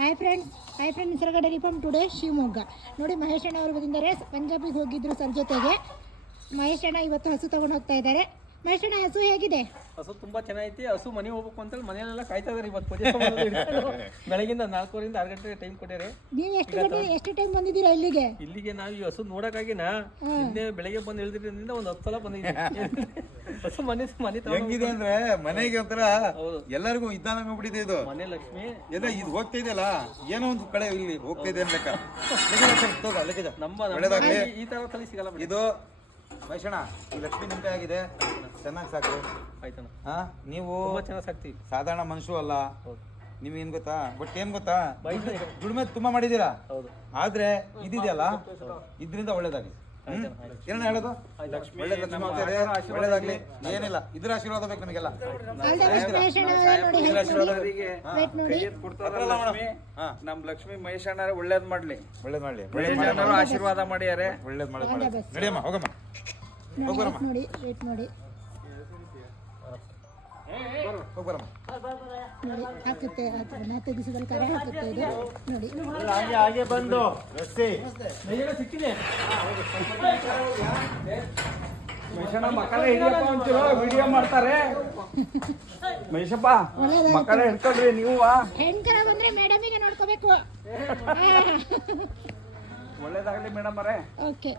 Hi friends ನಿಸರ್ಗ dairy farm today Shivamogga. ನೋಡಿ ಮಹೇಶ್ ಅಣ್ಣ ಅವರು ಬಂದಿದ್ದಾರೆ. ಪಂಜಾಬಿಗೆ ಹೋಗಿದ್ರು ಸರ್ ಜೊತೆಗೆ. ಮಹೇಶ್ ಅಣ್ಣ ಇವತ್ತು ಹಸು ತಗೊಂಡು ಹೋಗ್ತಾ ಇದ್ದಾರೆ. ಮಹೇಶ್ ಅಣ್ಣ, ಹಸು ಹೇಗಿದೆ? ಹಸು ತುಂಬಾ ಚೆನ್ನಾಗೈತಿ. ಹಸು ಮನೆ ಹೋಗ್ಬೇಕು ಅಂತೇಳಿ ಮನೆಯಲ್ಲೆಲ್ಲ ಕಾಯ್ತಾ ಇದಾರೆ. ಇವತ್ತು ಬೆಳಗಿಂದ 4ರಿಂದ 6 ಗಂಟೆಗೆ ಟೈಮ್ ಕೊಟ್ಟಿರಿ. ನೀವು ಎಷ್ಟು ಟೈಮ್ ಬಂದಿದ್ದೀರಾ ಇಲ್ಲಿಗೆ? ಇಲ್ಲಿಗೆ ನಾವು ಈ ಹಸು ನೋಡಕ್ಕಾಗಿನ ನಿನ್ನೆ ಬೆಳಗ್ಗೆ ಬಂದು ಇಳಿದ್ರಿಂದ ಒಂದು 10 ಸಲ ಬಂದಿದ್ದೀವಿ. ಹಸು ಮನೆ ಹೆಂಗಿದೆ ಅಂದ್ರೆ ಮನೆಗೆ ಒಂಥರ ಎಲ್ಲರಿಗೂ ಇದ್ದಾನಂಗ ಬಿಟ್ಟಿದೆ ಇದು. ಮನೆ ಲಕ್ಷ್ಮಿ ಎಲ್ಲ ಇದು ಹೋಗ್ತಾ ಇದೆಯಲ್ಲ, ಏನೋ ಒಂದು ಕಡೆ ಇಲ್ಲಿ ಹೋಗ್ತಾ ಇದೆ ಅನ್ಬೇಕ. ನಮ್ಮ ಈ ತರ ತಲೆ ಸಿಗಲ್ಲ ಇದು ಮಹೇಶಣ್ಣ, ಈ ಲಕ್ಷ್ಮಿ ನಿಮ್ಗೆ ಆಗಿದೆ, ಚೆನ್ನಾಗಿ ಸಾಕು ಆಯ್ತಣ್ಣ. ಹಾ, ನೀವು ಚೆನ್ನಾಗಿ ಸಾಕ್ತಿವಿ. ಸಾಧಾರಣ ಮನುಷ್ಯರು ಅಲ್ಲ. ನೀವ್ ಏನ್ ಗೊತ್ತಾ, ಬಟ್ ಏನ್ ಗೊತ್ತಾ, ದುಡಿಮೆ ತುಂಬಾ ಮಾಡಿದೀರಾ. ಆದ್ರೆ ಇದಿದೆಯಲ್ಲ, ಇದ್ರಿಂದ ಒಳ್ಳೇದಾಗಿ ಏನ ಹೇಳೋದು, ಒಳ್ಳೆ ಲಕ್ಷ್ಮಿ ಆಗ್ತಾರೆ, ಒಳ್ಳೇದಾಗ್ಲಿ. ಏನಿಲ್ಲ, ಇದ್ರ ಆಶೀರ್ವಾದ ಬೇಕು ನಮಗೆಲ್ಲ. ನಮ್ ಲಕ್ಷ್ಮಿ ಮಹೇಶ್ ಅಣ್ಣ ಒಳ್ಳೇದ್ ಮಾಡ್ಲಿ, ಒಳ್ಳೇದ್ ಮಾಡ್ಲಿ, ಆಶೀರ್ವಾದ ಮಾಡ್ಯಾರೆ. ಒಳ್ಳೇದ್ ಮಾಡಿ. ನಡಿಯಮ್ಮ, ಹೋಗಮ್ಮ, ಹೋಗ್ಬರಮ್ಮ, ನೋಡಿ ವೇಟ್ ನೋಡಿ. ಹೋಗ್ಬರಮ್ಮ. ನೋಡಿ ಹಾಕುತ್ತೆ, ತೆಗಿಸಿದಲ್ಲಿ ಕರೆ ಹಾಕುತ್ತೆ ಇದು. ನೋಡಿ ಹಾಗೆ ಬಂದು ಸಿಕ್ಕಿದೆ. ಮಹೇಶಣ್ಣ ಮಕ್ಕಳ ಹಿಡಿಯಪ್ಪ ಅಂತೀರೋ ವಿಡಿಯೋ ಮಾಡ್ತಾರೆ. ಮಹೇಶಪ್ಪ ಮಕ್ಕಳ ಹಿಡ್ಕೊಳ್ರಿ ನೀವು. ಹೆಣ್ಕರ ಬಂದ್ರೆ ಮೇಡಮಿಗೆ ನೋಡ್ಕೋಬೇಕು. ಒಳ್ಳೇದಾಗ್ಲಿ ಮೇಡಮ್ ಅವರೇ. ಓಕೆ.